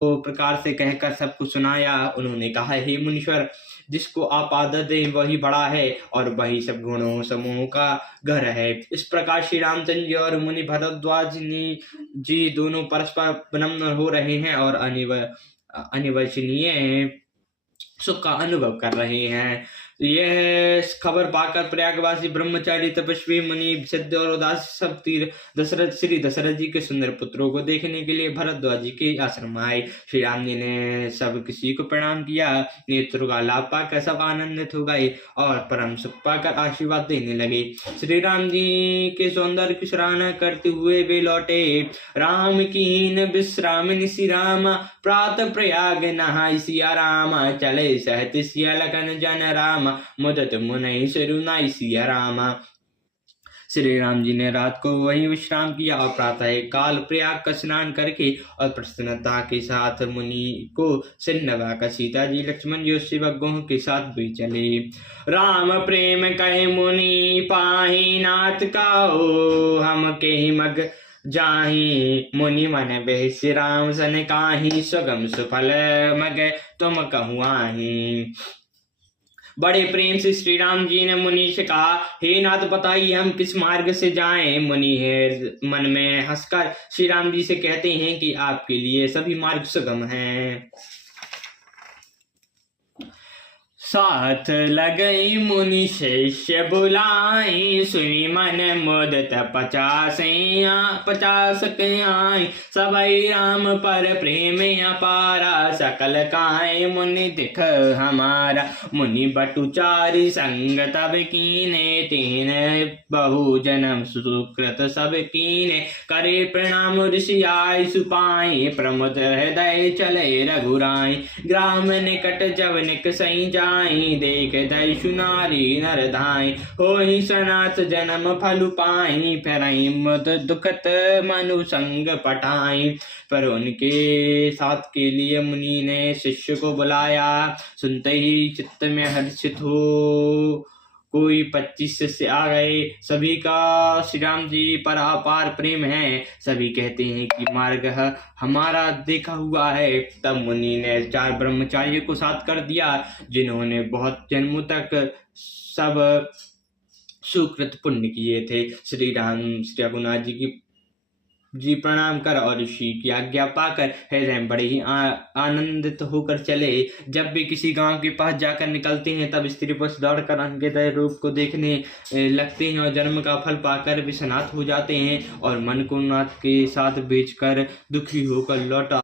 प्रकार से कहकर सबको सुनाया। उन्होंने कहा, हे मुनीश्वर, जिसको आप आदर दें वही बड़ा है और वही सब गुणों समूह का घर है। इस प्रकार श्री रामचंद्र जी और मुनि भरद्वाज जी दोनों परस्पर विनम्र हो रहे हैं और अनिर्वचनीय सुख का अनुभव कर रहे हैं। यह खबर पाकर प्रयागवासी ब्रह्मचारी, तपस्वी, मुनि, सिद्ध और उदास सब तीर श्री दशरथ जी के सुंदर पुत्रों को देखने के लिए भरद्वाज जी के आश्रम आए। श्री राम जी ने सब किसी को प्रणाम किया। नेत्रों का लाभ पाकर सब आनंदित हो गए और परम सुख पाकर आशीर्वाद देने लगे। श्री राम जी के सौंदर्य की सराहना करते हुए वे लौटे। राम कीन विश्राम निशि राम, प्रात प्रयाग नहाय सिया राम, चले सहत सिया लखन जन राम, मुदत मुनि सिरुनाई सिया राम। श्री राम जी ने रात को वहीं विश्राम किया और प्रातः काल प्रयाग का स्नान करके और प्रसन्नता के साथ मुनि को सिर नवाकर सीता जी, लक्ष्मण जी और शिवगोह के साथ भी चले। राम प्रेम कहे मुनि पाहि, नाथ काओ हम के मग जाहि, मुनि मन बह श्री राम सन काही, सुगम सुफल मग तुम कहूँ आहि। बड़े प्रेम से श्री राम जी ने मुनि से कहा, हे नाथ, बताइए हम किस मार्ग से जाएं। मुनि है मन में हंसकर श्री राम जी से कहते हैं कि आपके लिए सभी मार्ग सुगम हैं। साथ लगई मुनि शिष्य बुलाई, सुनी मन मुदत 50 आय, सबई राम पर प्रेम अपारा, सकल काय मुनि दिख हमारा। मुनि बटुचारी संग तब कीने, तीन बहु जन्म सुकृत सब कीने, करे प्रणाम ऋषि आय सुपाई, प्रमुद हृदय चले रघुराई। ग्राम निकट जब निक सई जाय, देख दयु नारी नर धाई, होहि सनाथ जन्म फल पाई, फिरई मुद दुखत मनु संग पठाई। पर उनके साथ के लिए मुनि ने शिष्य को बुलाया। सुनते ही चित्त में हर्षित हो कोई 25 शिष्य आ गए। सभी का श्री राम जी पर अपार प्रेम है। सभी कहते हैं कि मार्ग हमारा देखा हुआ है। तब मुनि ने 4 ब्रह्मचारियों को साथ कर दिया, जिन्होंने बहुत जन्मों तक सब सुकृत पुण्य किए थे। श्री रघुनाथ जी प्रणाम कर और ऋषि की आज्ञा पाकर हृदय बड़े ही आनंदित होकर चले। जब भी किसी गांव के पास जाकर निकलते हैं तब स्त्री पुरुष दौड़कर उनके रूप को देखने लगते हैं और जन्म का फल पाकर विषनाथ हो जाते हैं और मन को नाथ के साथ बेचकर दुखी होकर लौटा